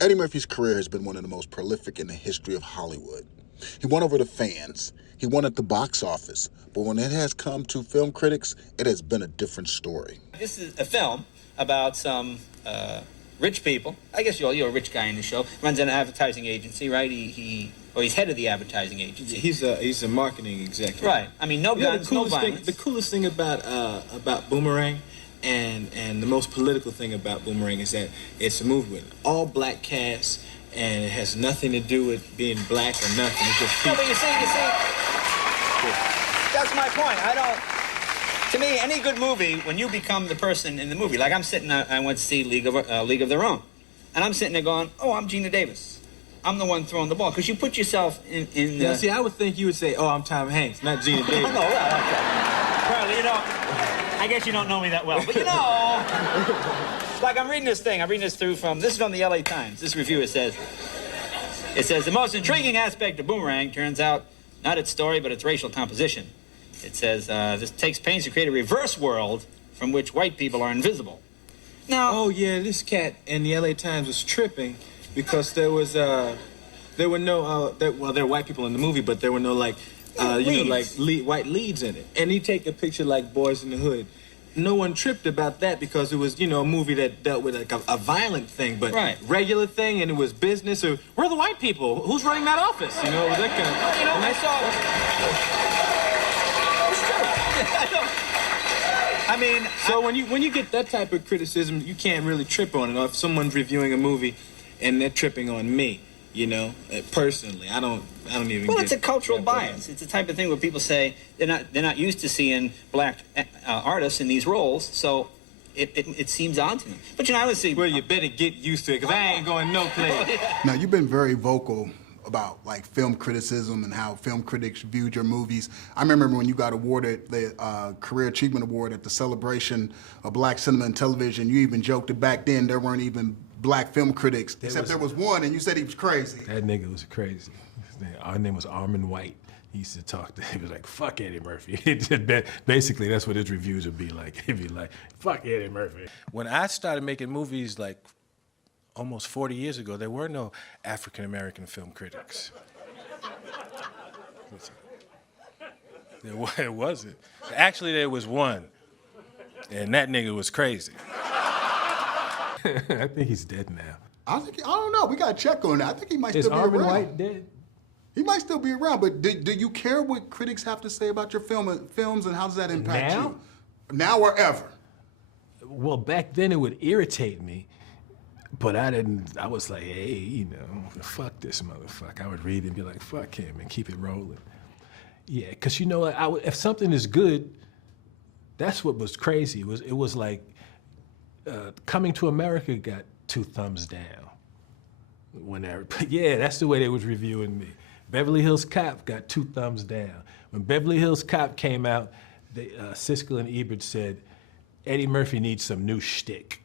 Eddie Murphy's career has been one of the most prolific in the history of Hollywood. He won over the fans. He won at the box office. But when it has come to film critics, it has been a different story. This is a film about some rich people. I guess you're a rich guy in the show. Runs an advertising agency, right? He's head of the advertising agency. He's a marketing executive. Right. I mean, no guns, no violence. The coolest thing about Boomerang and the most political thing about Boomerang is that it's a movie with all black cast, and it has nothing to do with being black or nothing. It's just no, but you see, that's my point. To me, any good movie, when you become the person in the movie, like I went to see League of Their Own, and I'm sitting there going, oh, I'm Gina Davis. I'm the one throwing the ball, because you put yourself in the... Yeah, see, I would think you would say, oh, I'm Tom Hanks, not Gina Davis. No, well, you know, I guess you don't know me that well, but you know, like I'm reading this through this is from the LA Times. This reviewer says, the most intriguing aspect of Boomerang turns out not its story, but its racial composition. It says, this takes pains to create a reverse world from which white people are invisible. Now... Oh, yeah, this cat in the LA Times was tripping because there were no, there were white people in the movie, but there were no, like, white leads in it. And you take a picture like Boys in the Hood. No one tripped about that because it was, a movie that dealt with like a violent thing, but regular thing, and it was business. Or we're the white people. Who's running that office? It was that kind of. And I saw. I mean, so when you get that type of criticism, you can't really trip on it. Or if someone's reviewing a movie and they're tripping on me, personally, I don't even. Well, it's a cultural bias. It's the type of thing where people say they're not used to seeing black artists in these roles, so it seems odd to them. But I would see. Well, you better get used to it, because I ain't going no place. Now, you've been very vocal about like film criticism and how film critics viewed your movies. I remember when you got awarded the Career Achievement Award at the Celebration of Black Cinema and Television. You even joked that back then there weren't even black film critics, except there was one, and you said he was crazy. That nigga was crazy. Our name was Armin White. He used to talk to, he was like, fuck Eddie Murphy. Basically, that's what his reviews would be like. He'd be like, fuck Eddie Murphy. When I started making movies like almost 40 years ago, there were no African-American film critics. It wasn't. Actually, there was one, and that nigga was crazy. I think he's dead now. I don't know. We got to check on that. I think he might still be around. Is Armin White dead? He might still be around, but do you care what critics have to say about your films, and how does that impact you? Now or ever? Well, back then it would irritate me, but I was like, hey, fuck this motherfucker. I would read it and be like, fuck him, and keep it rolling. Yeah, because if something is good, that's what was crazy. It was like, Coming to America got 2 thumbs down. Yeah, that's the way they was reviewing me. Beverly Hills Cop got 2 thumbs down. When Beverly Hills Cop came out, Siskel and Ebert said, Eddie Murphy needs some new shtick.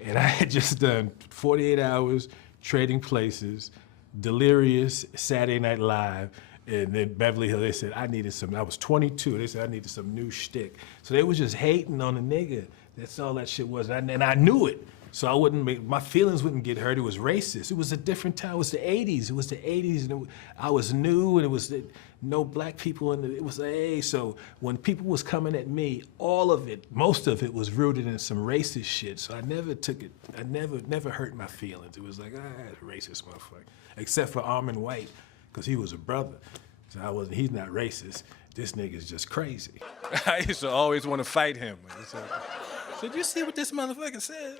And I had just done 48 Hours, Trading Places, Delirious, Saturday Night Live, and then Beverly Hills, they said, I was 22, they said I needed some new shtick. So they was just hating on the nigga. That's all that shit was, and I knew it. So my feelings wouldn't get hurt. It was racist. It was a different time. It was the 80s. It was the 80s, and I was new, and it was no black people, and it was so when people was coming at me, most of it was rooted in some racist shit. So I never took it. I never hurt my feelings. It was like, racist motherfucker. Except for Armin White, because he was a brother. So he's not racist. This nigga's just crazy. I used to always want to fight him. So, did you see what this motherfucker said?